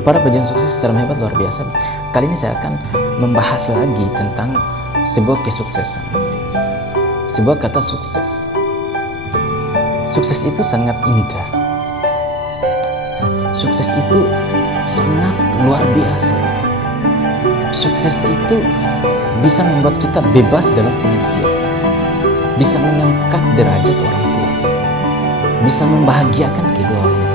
Halo para pejuang sukses secara hebat luar biasa. Kali ini saya akan membahas lagi tentang sebuah kesuksesan. Sebuah kata sukses. Sukses itu sangat indah. Sukses itu sangat luar biasa. Sukses itu bisa membuat kita bebas dalam finansial. Bisa mengangkat derajat orang tua. Bisa membahagiakan kedua orang tua.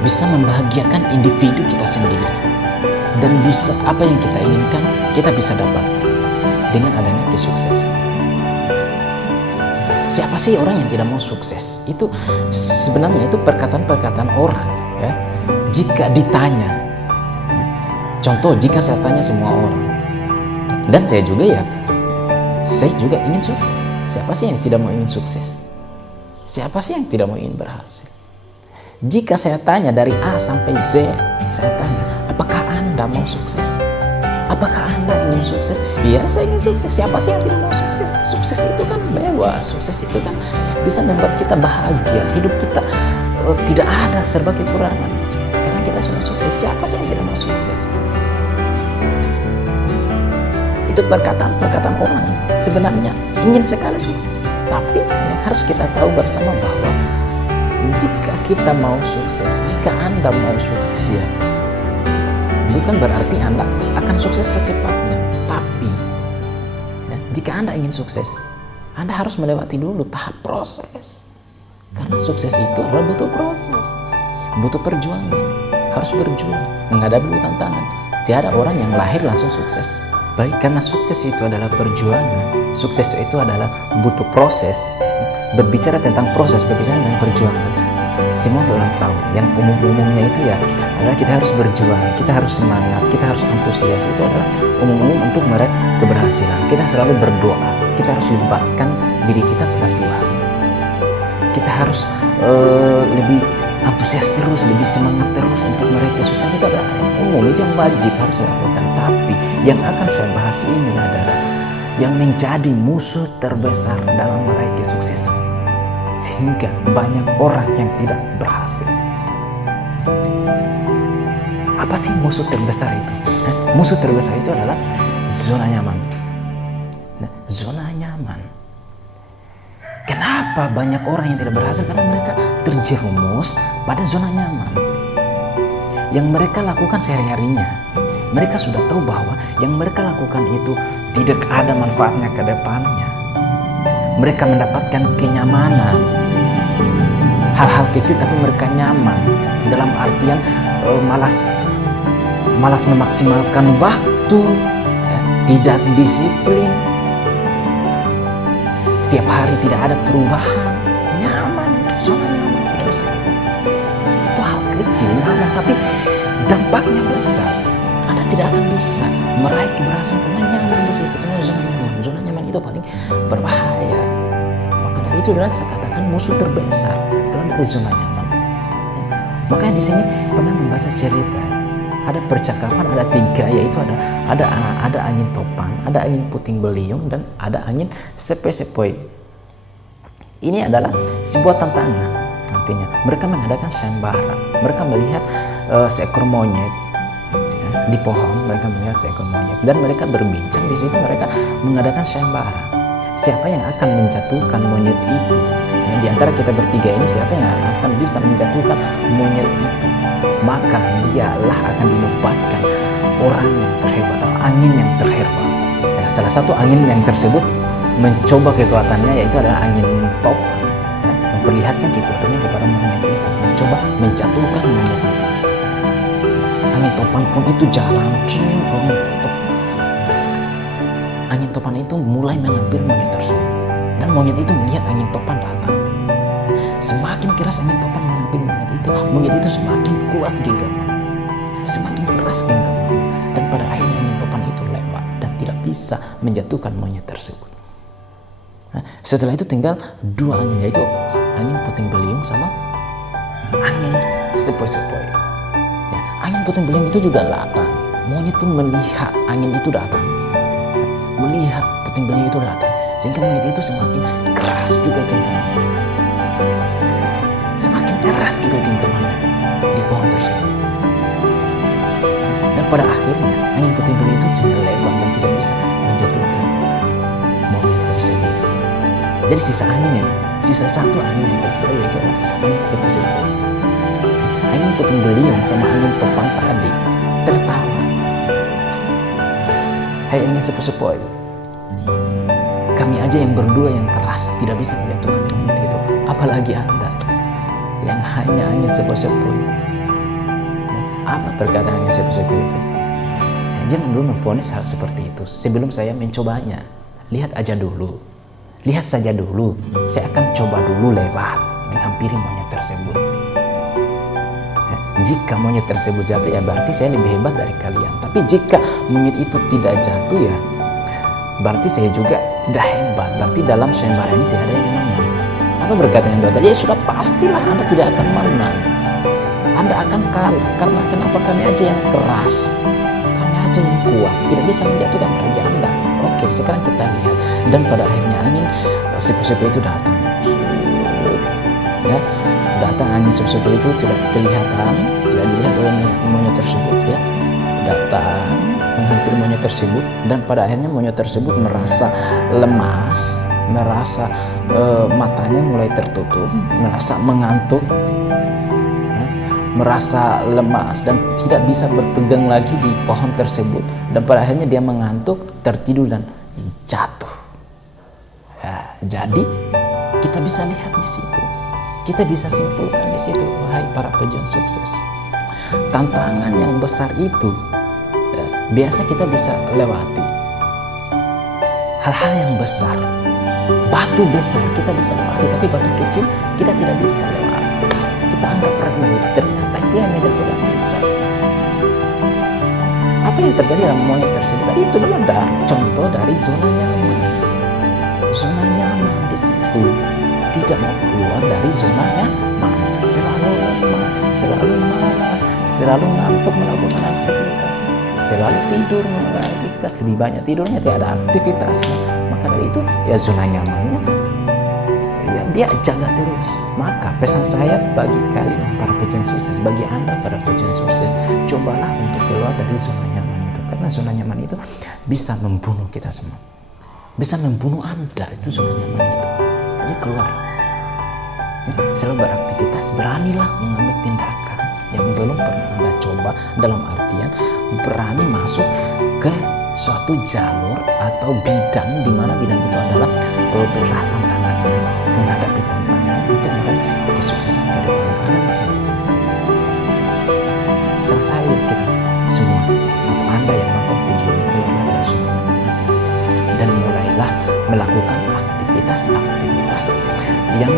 Bisa membahagiakan individu kita sendiri, dan bisa apa yang kita inginkan kita bisa dapatkan dengan adanya kesuksesan. Siapa sih orang yang tidak mau sukses? Itu sebenarnya itu perkataan-perkataan orang ya. Jika ditanya, contoh jika saya tanya semua orang, dan saya juga ingin sukses. Siapa sih yang tidak mau ingin sukses? Siapa sih yang tidak mau ingin berhasil? Jika saya tanya dari A sampai Z, saya tanya, apakah Anda mau sukses? Apakah Anda ingin sukses? Iya, saya ingin sukses. Siapa sih yang tidak mau sukses? Sukses itu kan bebas. Sukses itu kan bisa membuat kita bahagia. Hidup kita tidak ada serba kekurangan. Karena kita sudah sukses. Siapa sih yang tidak mau sukses? Itu perkataan-perkataan orang. Sebenarnya ingin sekali sukses. Tapi yang harus kita tahu bersama bahwa jika kita mau sukses, jika Anda mau sukses ya, bukan berarti Anda akan sukses secepatnya. Tapi ya, jika Anda ingin sukses, Anda harus melewati dulu tahap proses. Karena sukses itu adalah butuh proses, butuh perjuangan, harus berjuang, menghadapi tantangan. Tiada orang yang lahir langsung sukses. Baik, karena sukses itu adalah perjuangan, sukses itu adalah butuh proses. Berbicara tentang proses, berbicara tentang perjuangan, semua orang tahu. Yang umum-umumnya itu ya adalah kita harus berjuang, kita harus semangat, kita harus antusias. Itu adalah umum-umum untuk meraih keberhasilan. Kita selalu berdoa, kita harus libatkan diri kita pada Tuhan. Kita harus lebih antusias terus, lebih semangat terus untuk meraih kesuksesan. Itu adalah yang umum, itu yang wajib harus dilakukan. Tapi yang akan saya bahas ini adalah yang menjadi musuh terbesar dalam meraih kesuksesan, sehingga banyak orang yang tidak berhasil. Apa sih musuh terbesar itu? Musuh terbesar itu adalah zona nyaman. Nah, zona nyaman. Kenapa banyak orang yang tidak berhasil? Karena mereka terjerumus pada zona nyaman. Yang mereka lakukan sehari-harinya, mereka sudah tahu bahwa yang mereka lakukan itu tidak ada manfaatnya ke depannya. Mereka mendapatkan kenyamanan, hal-hal kecil tapi mereka nyaman. Dalam artian malas memaksimalkan waktu, tidak disiplin, tiap hari tidak ada perubahan. Nyaman, zona nyaman tidak bisa. Itu hal kecil nyaman, tapi dampaknya besar. Anda tidak akan bisa meraih keberhasilan karena nyaman di situ. Karena zona nyaman. Zona nyaman itu paling berbahaya. Maka dari itu adalah saya katakan musuh terbesar dari zona nyaman. Ya. Makanya di sini pernah membahas cerita. Ya. Ada percakapan, ada tiga, yaitu ada angin topan, ada angin puting beliung, dan ada angin sepoi-sepoi. Ini adalah sebuah tantangan. Nantinya mereka mengadakan sayembara. Mereka melihat seekor monyet di pohon. Mereka melihat seekor monyet dan mereka berbincang. Di situ mereka mengadakan sayembara. Siapa yang akan menjatuhkan monyet itu? Ya, di antara kita bertiga ini siapa yang akan bisa menjatuhkan monyet itu? Maka dialah akan dinobatkan orang yang terhebat atau angin yang terhebat. Ya, salah satu angin yang tersebut mencoba kekuatannya yaitu adalah angin topan. Ya, memperlihatkan kekuatannya kepada monyet itu, mencoba menjatuhkan monyet itu. Angin topan pun itu jalan, angin topan itu mulai mengambil monyet tersebut, dan monyet itu melihat angin topan datang. Semakin keras angin topan mengambil monyet itu semakin kuat genggamannya, semakin keras genggamannya, dan pada akhirnya angin topan itu lewat dan tidak bisa menjatuhkan monyet tersebut. Nah, setelah itu tinggal dua angin, yaitu angin puting beliung sama angin sepoi-sepoi. Ya, angin puting beliung itu juga datang. Monyet pun melihat angin itu datang, melihat puting beliung itu datang, sehingga monyet itu semakin keras juga genggamannya, semakin erat juga genggamannya di pohon tersebut. pada akhirnya angin puting beliung itu hanya lewat dan tidak bisa menjatuhkan monyet tersebut. Jadi sisa satu angin yang tersisa yaitu adalah angin sepoi-sepoi. Angin puting beliung sama angin topang tadi tertawa. Hai angin sepoi-sepoi, kami aja yang berdua yang keras tidak bisa menjatuhkan monyet itu, apalagi Anda yang hanya angin sepoi-sepoi. Apa perkataan angin sepoi-sepoi itu? Jangan dulu memvonis hal seperti itu sebelum saya mencobanya. Lihat aja dulu, lihat saja dulu. Saya akan coba dulu lewat menghampiri monyet tersebut. Jika monyet tersebut jatuh ya berarti saya lebih hebat dari kalian. Tapi jika monyet itu tidak jatuh ya berarti saya juga tidak hebat. Berarti dalam sayembara ini tidak ada yang menang. Apa berkata yang dua tadi? Ya sudah pastilah Anda tidak akan menang. Anda akan kalah. Karena kenapa? Kami aja yang keras, kami aja yang kuat, tidak bisa menjatuhkan lagi Anda. Oke, sekarang kita lihat. Dan pada akhirnya angin sepoi-sepoi itu datang. Ya, datang angin sepoi-sepoi itu tidak kelihatan, tidak dilihat oleh monyet tersebut ya. Datang menghampiri monyet tersebut dan pada akhirnya monyet tersebut merasa lemas, merasa matanya mulai tertutup, merasa mengantuk, ya, merasa lemas dan tidak bisa berpegang lagi di pohon tersebut dan pada akhirnya dia mengantuk, tertidur dan jatuh. Ya, jadi kita bisa lihat di situ. Kita bisa simpulkan di situ, wahai para pejuang sukses. Tantangan yang besar itu ya, biasa kita bisa lewati. Hal-hal yang besar, batu besar kita bisa lewati, tapi batu kecil kita tidak bisa lewati. Kita anggap remeh, ternyata itu yang menjatuhkan kita. Apa yang terjadi dalam monyet tersebut? Tadi itu adalah contoh dari zona nyaman. Zona nyaman di situ. Tidak mau keluar dari zona nyaman, selalu lemah, selalu malas, selalu ngantuk melakukan aktivitas, selalu tidur melakukan aktivitas, lebih banyak tidurnya tidak ada aktivitasnya. Maka dari itu ya zona nyamannya ya dia jaga terus. Maka pesan saya bagi kalian para pejuang sukses, bagi Anda para pejuang sukses, cobalah untuk keluar dari zona nyaman itu, karena zona nyaman itu bisa membunuh kita semua, bisa membunuh Anda. Itu zona nyaman itu. Jadi keluar, selalu beraktivitas, beranilah mengambil tindakan yang belum pernah Anda coba, dalam artian berani masuk ke suatu jalur atau bidang di mana bidang itu adalah berat tantangannya, menghadapi tantangan untuk meraih kesuksesan ke depan. Anda masih saya kita semua atau Anda yang nonton video ini keluarlah dari zona nyaman dan mulailah melakukan aktivitas yang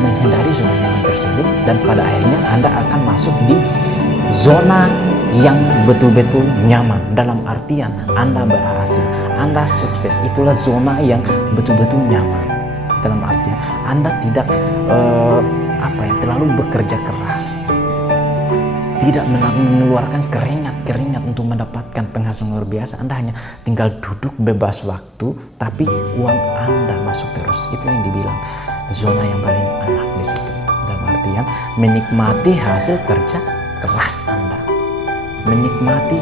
menghindari zona nyaman tersebut dan pada akhirnya Anda akan masuk di zona yang betul-betul nyaman. Dalam artian Anda berhasil, Anda sukses. Itulah zona yang betul-betul nyaman. Dalam artian Anda tidak terlalu bekerja keras, tidak mengeluarkan keringat untuk mendapatkan penghasilan luar biasa. Anda hanya tinggal duduk bebas waktu, tapi uang Anda masuk terus. Itu yang dibilang zona yang paling enak di situ. Dalam artian menikmati hasil kerja keras Anda, menikmati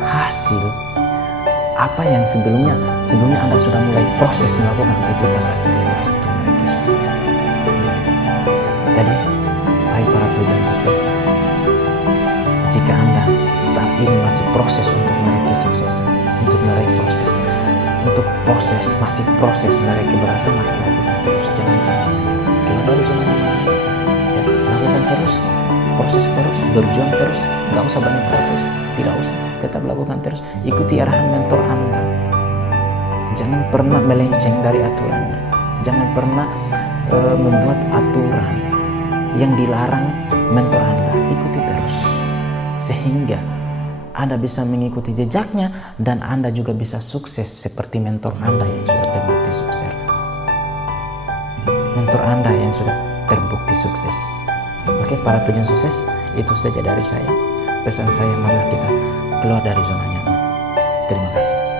hasil apa yang sebelumnya Anda sudah mulai proses melakukan aktivitas untuk meraih kesuksesan. Jadi, hai para pejuang sukses, jika Anda saat ini masih proses untuk meraih kesuksesan, masih proses meraih keberhasilan, maka lakukan terus, jangan pernah menyerah. Keluar dari zona nyaman, ya, lakukan terus, proses terus, berjuang terus, gak usah banyak protes, tidak usah, tetap lakukan terus, ikuti arahan mentor Anda. Jangan pernah melenceng dari aturannya, jangan pernah membuat aturan yang dilarang mentor Anda, ikuti terus. Sehingga Anda bisa mengikuti jejaknya dan Anda juga bisa sukses seperti mentor Anda yang sudah terbukti sukses. Mentor Anda yang sudah terbukti sukses. Oke, para pejuang sukses, itu saja dari saya. Pesan saya, marilah kita keluar dari zona nyaman. Terima kasih.